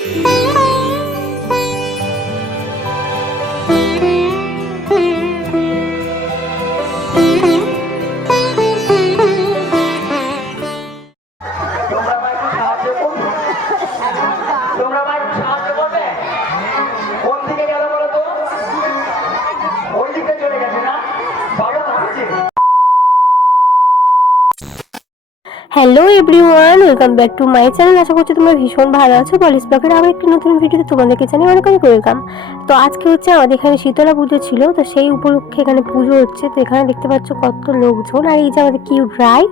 তোমরা hello everyone, welcome back to my channel. আশা করছি তোমরা ভীষণ ভালো আছো। পলিশ ব্লগের আবার একটি নতুন ভিডিওতে তোমাদেরকে জানি অনেক অনেক ওয়েলকাম। তো আজকে হচ্ছে আমাদের এখানে শীতলা পুজো ছিল, তো সেই উপলক্ষে এখানে পুজো হচ্ছে। তো এখানে দেখতে পাচ্ছ কত লোকজন। আর এই যে আমাদের কিউট রায়,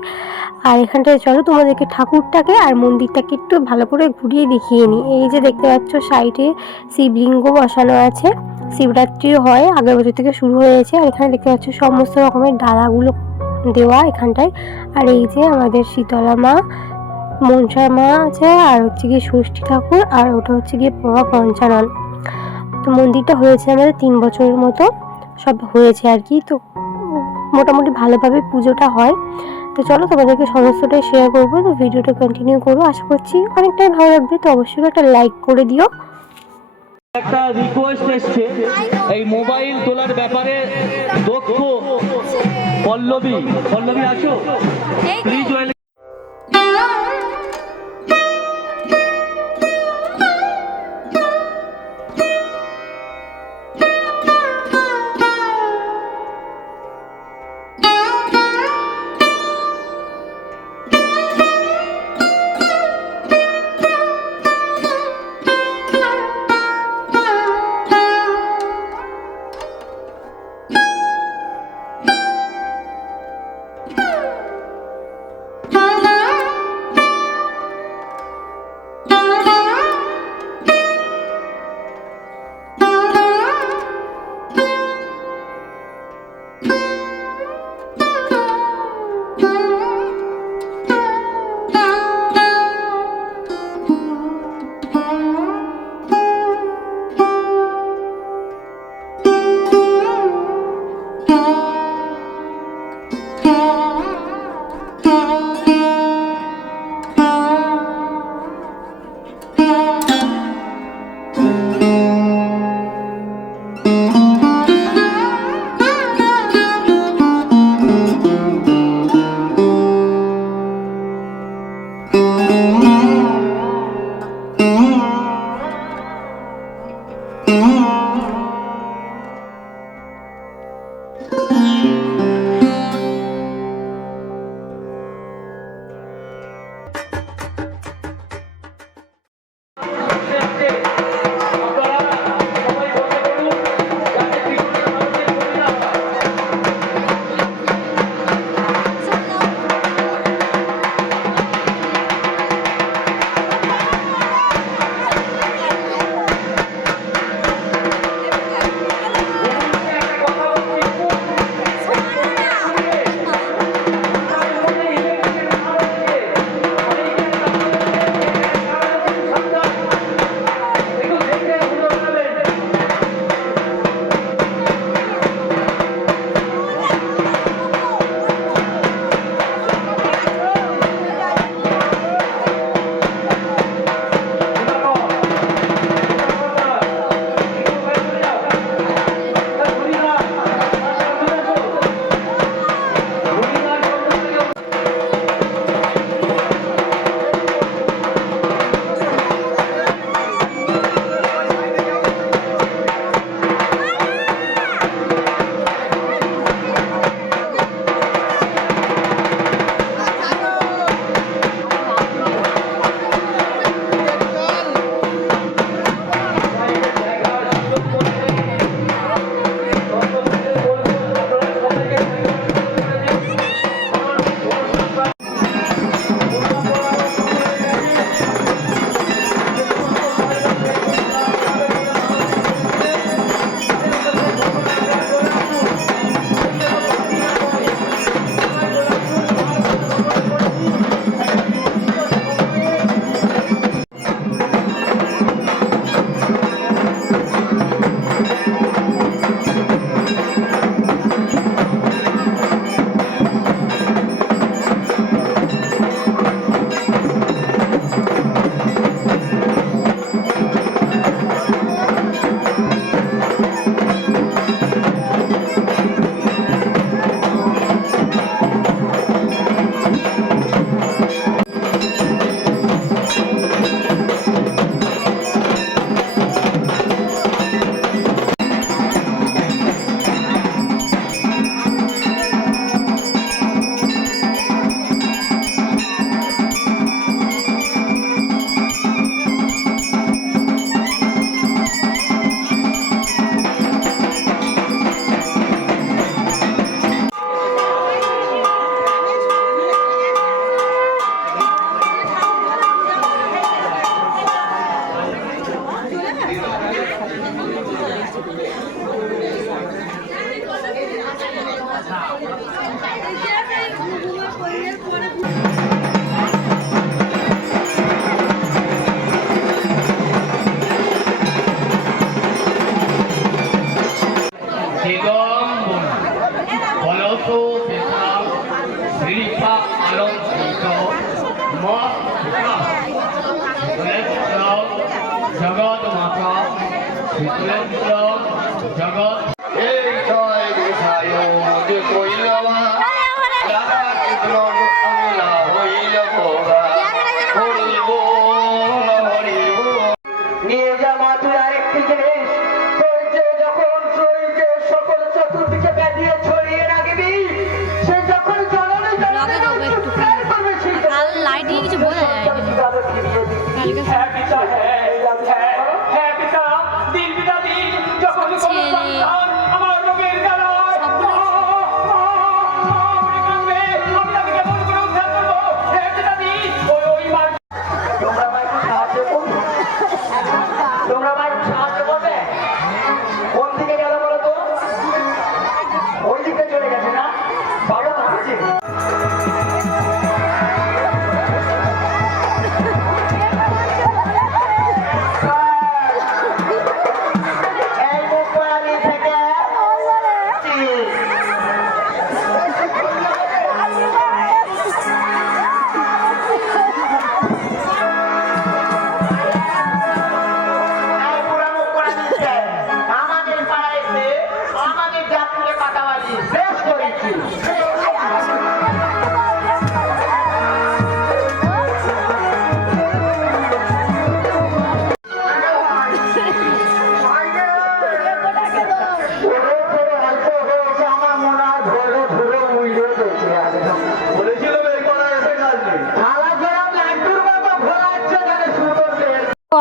আর এখানটায় চলো তোমাদেরকে ঠাকুরটাকে আর মন্দিরটাকে একটু ভালো করে ঘুরিয়ে দেখিয়ে নিই। এই যে দেখতে পাচ্ছ সাইডে শিবলিঙ্গ বসানো আছে। শিবরাত্রি হয়, আগের বছর থেকে শুরু হয়েছে। আর এখানে দেখতে পাচ্ছ সমস্ত রকমের ডালাগুলো এখানটায়। আর এই যে আমাদের শীতলা মা মনসার মা আছে, আর হচ্ছে গিয়ে ষষ্ঠী ঠাকুর, আর ওটা হচ্ছে গিয়ে বাবা পঞ্চানন। তো মন্দিরটা হয়েছে আমাদের তিন বছরের মতো, সব হয়েছে আর কি। তো মোটামুটি ভালোভাবে পুজোটা হয়। তো চলো তোমাদেরকে সমস্তটাই শেয়ার করব, তো ভিডিওটা কন্টিনিউ করব। আশা করছি অনেকটাই ভালো লাগবে, তো অবশ্যই একটা লাইক করে দিও। একটা রিকোয়েস্ট এসছে, এই মোবাইল তোলার ব্যাপারে দক্ষ পল্লবী পল্লবী আসো। Lord.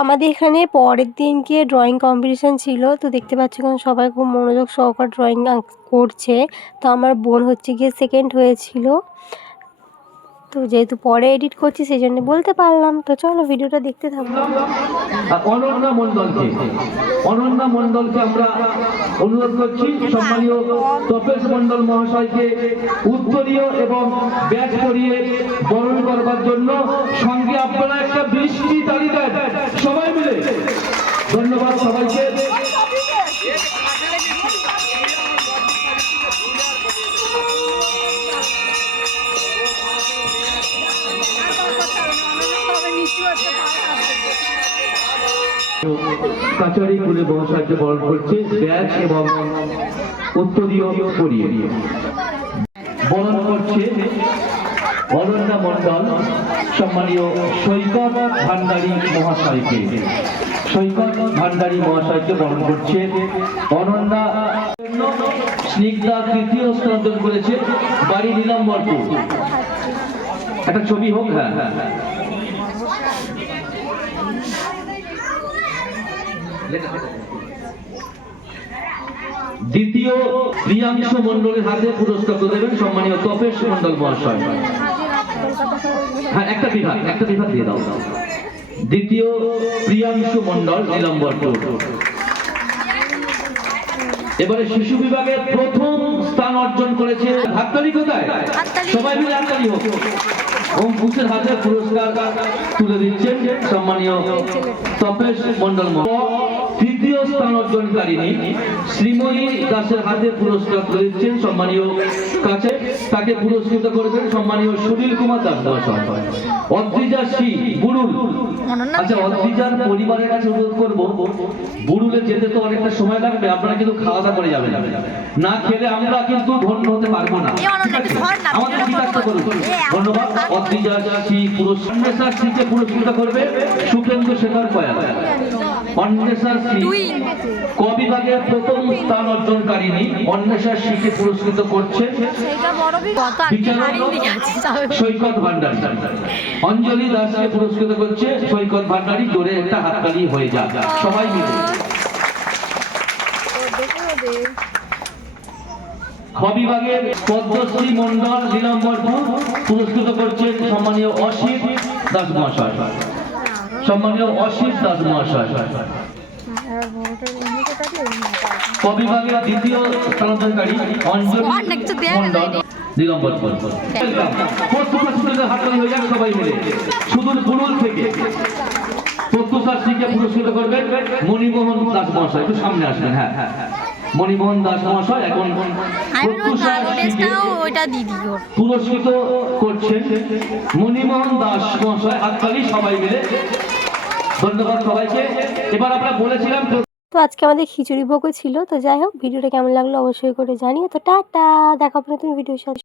আমাদের এখানে পরের দিনকে ড্রয়িং কম্পিটিশান ছিল, তো দেখতে পাচ্ছি এখন সবাই খুব মনোযোগ সহকার ড্রয়িং করছে। তো আমার বোন হচ্ছে গিয়ে সেকেন্ড হয়েছিল। তো যেহেতু পরে এডিট করছি সেই জন্য বলতে পারলাম। তো চলো ভিডিওটা দেখতে আর অনন্যা মণ্ডলকে অনন্যা মণ্ডলকে আমরা অনুরোধ করছি, সম্মানীয় তপেশ মণ্ডল মহাশয়কে উত্তরীয় এবং ব্যাচ করিয়ে বরণ করবার জন্য সঙ্গে আপনারা একটা বৃষ্টি তালি দেন। সবাই মিলে। ধন্যবাদ সবাইকে। কাছারি কুলে মহাশয়কে বরণ করছে ব্যাচ এবং উত্তরীয় করিয়ে বরণ করছে অনন্যা মণ্ডল, সম্মানীয় সৈকত ভান্ডারী মহাশয়কে। সৈকত ভান্ডারী মহাশয়কে বরণ করছে অনন্যা স্নিগ্ধা তৃতীয় স্থানান্তর করেছে বাড়ি নীলাম্বরপুর। একটা ছবি হোক হ্যাঁ হ্যাঁ। দ্বিতীয় প্রিয়াংশু মন্ডলের হাতে পুরস্কার দেবেন সম্মানীয় তপেশ মন্ডল মহাশয়। হ্যাঁ একটা বিভাগ একটা বিভাগ দিয়ে দাও। দ্বিতীয় প্রিয়াংশু মন্ডল নীলম্বরপুর। এবারে শিশু বিভাগে প্রথম স্থান অর্জন করেছে হাততালি কোথায়? সবাই মিলে হাততালি হোক। ওম বুকের হাতে পুরস্কার তুলে দিচ্ছেন সম্মানীয় তপেশ মন্ডল। তৃতীয় স্থান অর্জনকারিণী শ্রীময়ী দাসের হাতে পুরস্কার তুলে দিচ্ছেন সম্মানীয় কাছে তাকে পুরস্কৃত করেছেন সম্মানীয় সুনীল কুমার দাস মহাশয় অদ্রিজা সি আচ্ছা অদ্রিজার পরিবারের কাছে অনুরোধ করব বুড়ুলে যেতে তো অনেকটা সময় লাগবে আপনারা কিন্তু খাওয়া দাওয়া করে যাবেন। না খেলে আমরা কিন্তু ধন্য হতে পারব না। আমাদের করুন। ধন্যবাদ। অদ্রিজা পুরস্কার? পুরস্কৃত করবে? সুকেন্দ্র শেখর কয়াল অন্বেষা সি দুই। ক বিভাগের প্রথম স্থান অর্জনকারিনী অন্বেষা সিকে পুরস্কৃত যাবে সৈকত ভান্ডারী। অঞ্জলি দাসকে পুরস্কৃত করছে সৈকত ভান্ডারী জোরে একটা হাততালি হয়ে যাক। সবাই মিলে। খ বিভাগের পদ্মশ্রী মন্ডল নীলম্বরপুর পুরস্কৃত করছেন সম্মানীয় অসিত দাস মহাশয় সম্মানীয় অসিত দাস মহাশয় ক বিভাগের দ্বিতীয় স্থানান্তরকারী অঞ্জলি মন্ডল সুদূর থেকে। পুরস্কৃত করবেন মণিমোহন দাস মহাশয় একটু সামনে আসবেন হ্যাঁ হ্যাঁ হ্যাঁ। মণিমোহন দাস মহাশয় এখন পুরস্কৃত করছেন মণিমোহন দাস মহাশয় হাততালি সবাই মিলে। ধন্যবাদ সবাইকে। এবার আমরা বলেছিলাম তো আজকে আমাদের খিচুড়ি ভোগও ছিল, তো যাই হোক, ভিডিওটা কেমন লাগল অবশ্যই করে জানিও। তো টাটা, দেখা নতুন ভিডিওর সাথে।